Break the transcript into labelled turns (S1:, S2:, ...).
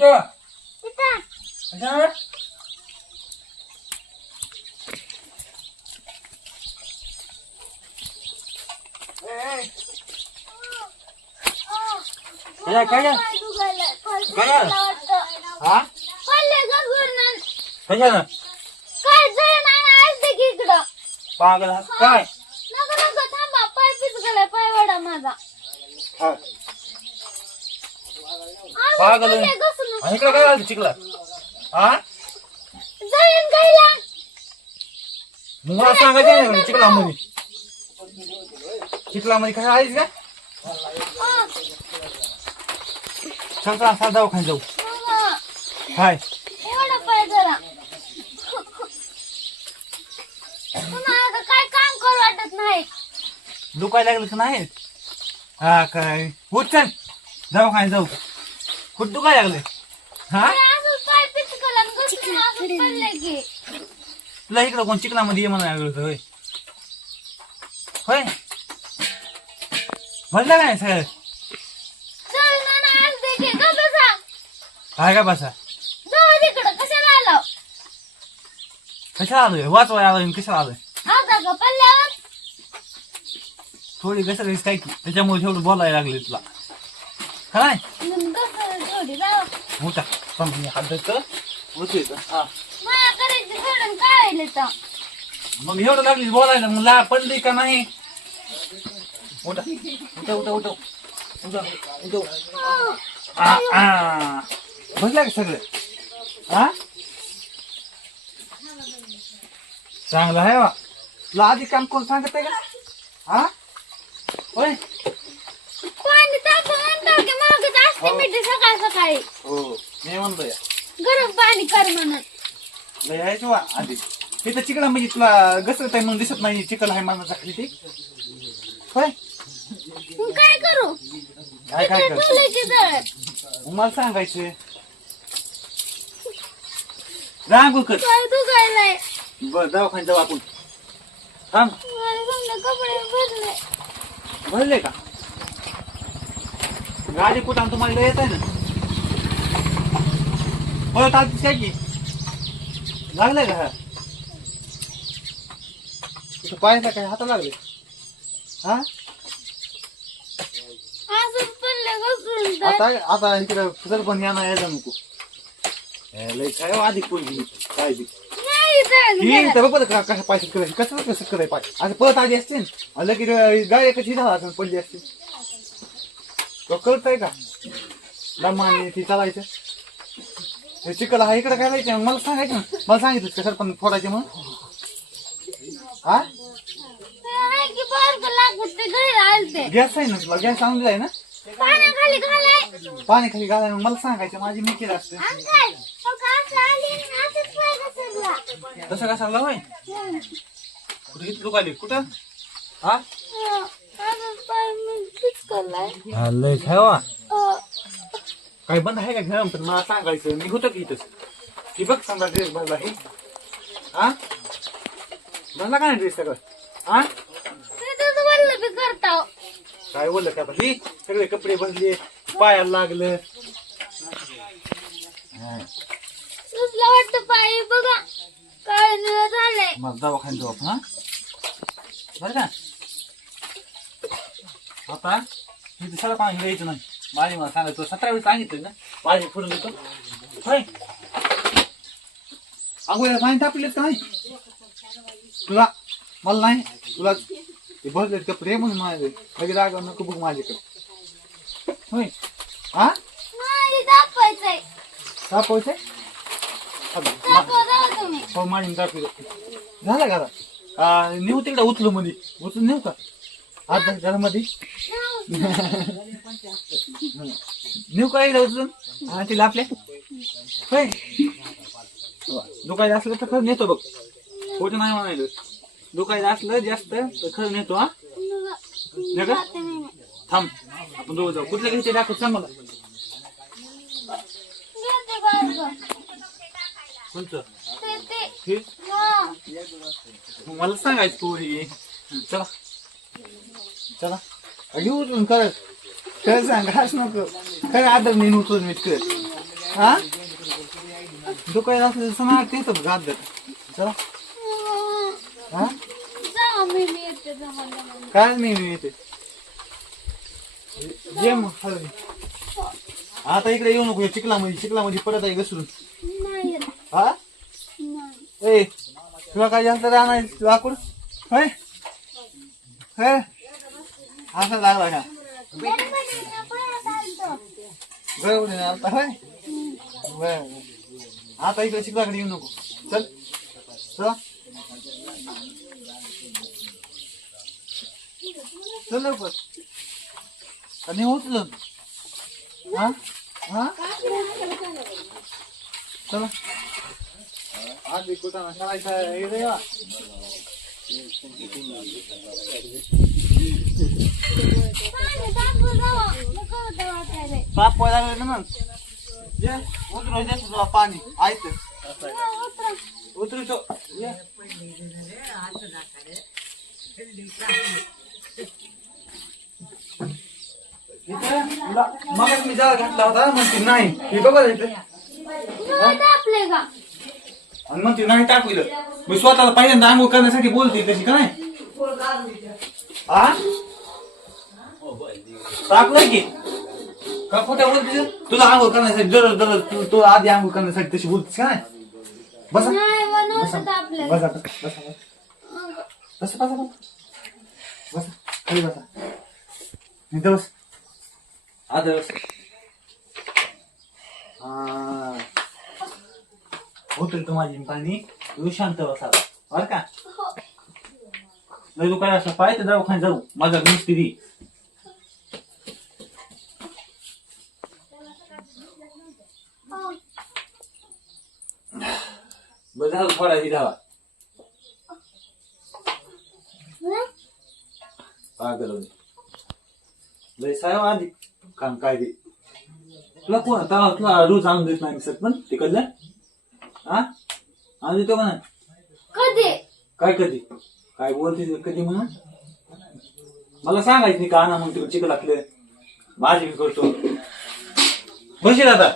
S1: कुठं ए. काय काय काय? हा? कशानं पागल काय?
S2: नका नका थांबा. पाय पिचकलाय पाय वडा माझा.
S1: हा. पागल. आणि इकडे काय झालं चिकला हा
S2: जळीन गायला
S1: मग मला सांगायचं नाही चिकला मध्ये चिकला मध्ये काय आहेस का? सांग चला सात दवाखान्यात जाऊ काय
S2: एवढा पाय जरा. तुम्हाला आता काय काम करू वाटत नाही.
S1: दुखायला लागलं का नाही. हा काय? उठ चल. दवाखान्यात जाऊ. कुठं दुखायला लागले? हा?
S2: आणि असंच पाय पिचकला आणि घसरून असंच पडले की.
S1: तुला इकडं कोण चिकनामध्ये ये म्हणा लागलं होतं होय. होय? म्हणलं काय सगळं. काय का बसा?
S2: कशाला आलो?
S1: कशाला आलोय? वाचवाय आलोय कशाला आलोय? थोडी कसं काय की त्याच्यामुळे तेवढं बोलायला लागले तुला. काय
S2: थोडी जाऊ
S1: मोठा हात. हा
S2: माया करायची सोडून काय तर
S1: मग एवढं लागली बोलायला मग ला पडली का नाही उठा उठा उठा उठा उठा उठा आ, आ. बसल्या का सगळं हा चांगलं आहे वा तुला आधी काम कोण सांगत आहे का हा होय
S2: पाणी तापून म्हणतो की मागत असते मिठी सकाळ सकाळी.
S1: हो. मी म्हणतो या.
S2: गरम पाणी कर
S1: लय आधी. तिथं चिकला म्हणजे तुला घसरत आहे म्हणून दिसत नाही चिकल आहे खाली ती. होय?
S2: मग काय करू?
S1: काय काय
S2: तिकडे
S1: कर
S2: ठेवलंय की जळ
S1: मग मला सांगायचं रांगू कर.
S2: पाय दुखायलाय.
S1: बर दवाखान्यात जाऊ आपण. थांब.
S2: मला समजा कपडे भरले.
S1: भरले का? गाडी कुठं तुम्हाला येत आहे ना. हो तातीस काय की लागलंय का? हा कुठं पायाला काय हाता लागले? हा? आता आता इकडे जर पण याना यायला नको. लय काय हो आधी पोरगी काय ती
S2: नाही जळ
S1: ही तर बघ का कशा पाय करायची कसं कसं करायचं पाय. असं पळत आली असते ना. लगेच गाडी कशी झाला असं पडली असते. तो आहे का दमाने ती चालायचं हे चिकल हा इकडे काय लायचं मला सांगायचं ना. मला सांगितलं का सरपंच पण फोडायचे म्हणून. हा?
S2: की लागत ते घरी
S1: गॅस आहे ना तुला? गॅस आणलेला आहे ना?
S2: पाण्याखाली घालाय
S1: पाणी खाली घालाय मला सांगायचं माझी मी केलं असतं
S2: अंकल हो का असं आली आणि असंच
S1: तसं का सांगला होय? कुठे घेतलं लोक कुठं? हा?
S2: मी पिचकलाय
S1: लय खेळवा काही बंद आहे का घर पण मला सांगायचं मी होतो की इथंच ती बघ समजा ड्रेस भरला हे हा भरला का नाही ड्रेस सगळं हा
S2: मी तसं म्हणलं बी करताव
S1: काय बोललं का आता ही सगळे कपडे भरले पायाला लागलं
S2: सुचला वाटतं पाय बघा काय निळ झालंय
S1: मग दवाखान्यात जाऊ आपण हा बरं का आता इथे सगळं पाणी घ्यायचं नाही. माझी मला सांगायचं सतरा वेळी सांगितलं ना माझी फोडून देतो होय. अगोदर पाणी तापलेत का नाही? तुला मला नाही. तुला ते भरले कपडे म्हणून माझे? लगेच राग नको बघ माझ्याकडे. होय. हा? तापवायचंय हो माझी तापली झालं का नेऊ तिकडे उचलू मध्ये उचलून नेऊ का? आता घरामध्ये. नेऊ का एकदा उचलून हा तिला आपल्या होय. दुखायचं असलं तर खरं नेतो बघ. खोटं नाही म्हणायचं. दुखायचं असलं जास्त तर खरं नेतो हा. नाही का? थांब. आपण दोघं जाऊ. कुठल्या घ्यायचे दाखव सांग मला. कोणतं? हा. मग मला सांगायचं तू हे चला. चला. घेऊ उचलून खरंच खरं सांग नको. खरं आदर नाही उचलून मी कर. हा? दुखायला असलं तसं नाही ते घात चला. हा? काय मी मी येते. जे मग हळू. आता इकडे येऊ नको चिखलामध्ये चिखलामध्ये पडत आहे घसरून. हा? ए तुला काय जास्त राहणार लाकूड? होय? होय? असं लागला का
S2: गणपतीला परत आणतो.
S1: बरोबर आता होय? बर आता इकडे चिखलाकडे येऊ नको. चल. चला. चल लवकर. आणि उचल हा? हा? चला. आज कुठं करायचं हे रे या.
S2: पाणी टाकू जावा. नको होतं वाटायला.
S1: पाप पोहायला लागले ना मग. ये उतरू देतो तुला पाणी. ऐक.
S2: हा, उतरू
S1: तो. ये. मग मी जाळ घातला होता म्हणते नाही. हे बघा इथे. आणि म्हणते नाही टाकलं मी स्वतःला पहिल्यांदा आंघोळ करण्यासाठी बोलते कशी काय? आ की? का खोट्या बोलते तुला आंघोळ करण्यासाठी दररोज दररोज तू तू आधी आंघोळ करण्यासाठी तशी बोलतेस काय बसा.
S2: नाही
S1: बसा. बसा बसा बसा. बसा बसा बसा. खाली बसा. इथं बस. आता बस. हा. होतोय पाणी. तू शांत बसा. बर का? नाही तू काय असं पाहिजे दवाखान्यात जाऊ. माझा मिस्त्री. फोडायची धावा पागल लय साहेब आधी काम काय ते तुला कोण आता तुला रोज आणून देत नाही सर पण तिकडल्या हा आणून देतो
S2: कधी
S1: काय कधी काय बोलते कधी मला सांगायचं नाही का आणा मग तिकडे लागले माझी मी करतो बशील आता